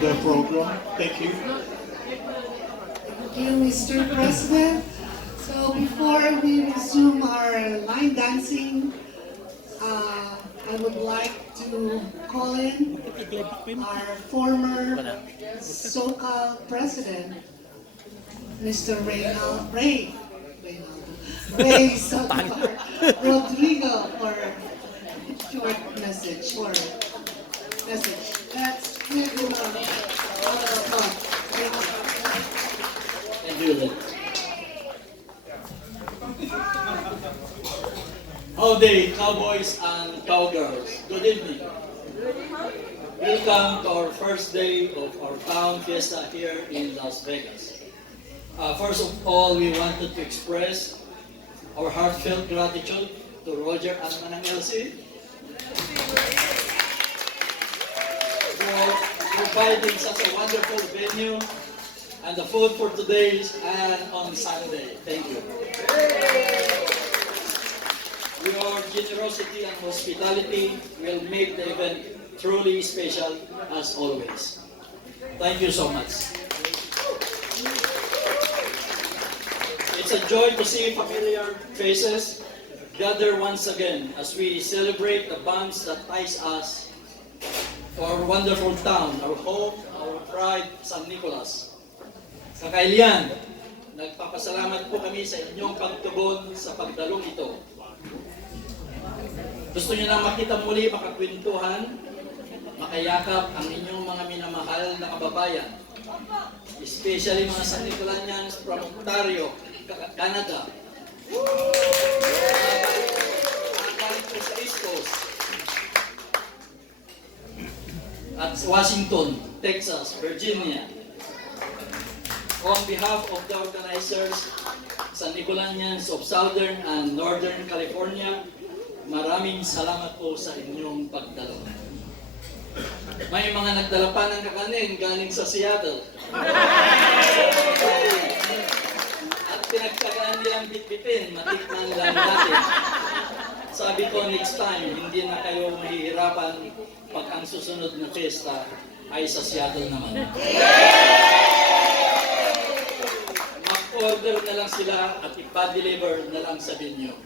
the program. Thank you. Thank you, Mr. President. So before we resume our line dancing, I would like to call in our former SoCal president, Mr. Ray Saldivar Rodrigo for short message. Let's give him a round of applause. Thank you, Lynn. Howdy, cowboys and cowgirls. Good evening. Welcome to our first day of our town fiesta here in Las Vegas. First of all, we wanted to express our heartfelt gratitude to Roger and Manang LC for providing such a wonderful venue and the food for today and on Sunday. Thank you. Your generosity and hospitality will make the event truly special as always. Thank you so much. It's a joy to see familiar faces gather once again as we celebrate the bonds that ties us to our wonderful town, our home, our pride, San Nicolas. Sa kailian, nagpapasalamat po kami sa inyong pagtugon sa pagdalong ito. Gusto niyo na makita muli, makakwentuhan, makayakap ang inyong mga minamahal na kababayan, especially mga San Nicolanians from Ontario, Canada, galing po sa East Coast, at Washington, Texas, Virginia. On behalf of the organizers, San Nicolanians of Southern and Northern California, maraming salamat po sa inyong pagdalo. May mga nagdala pa ng kakanin galing sa Seattle. At pinagtagaan nilang bitbitin, matikman lang natin. Sabi ko next time, hindi na kayo mahihirapan pag ang susunod na fiesta ay sa Seattle naman. Mag-order na lang sila at ipa-deliver na lang sa venue.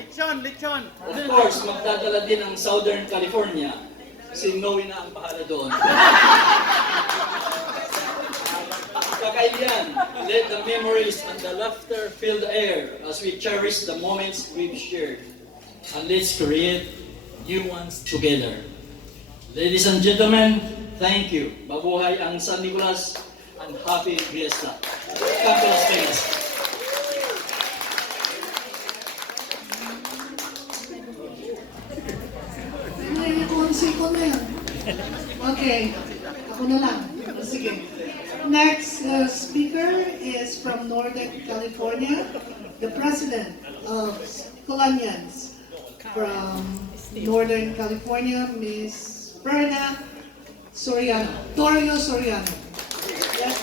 Lechon! Of course, magdadala din ang Southern California. Si Noe na ang bahala doon. Kakailian, let the memories and the laughter fill the air as we cherish the moments we've shared. And let's create new ones together. Ladies and gentlemen, thank you. Mabuhay ang San Nicolas and happy Fiesta. Come to Las Vegas. Ko na yan. Okay, ako na lang. Sige. Next speaker is from Northern California, the president of Colonians from Northern California, Miss Berna Soriano. Torio Soriano. Yes,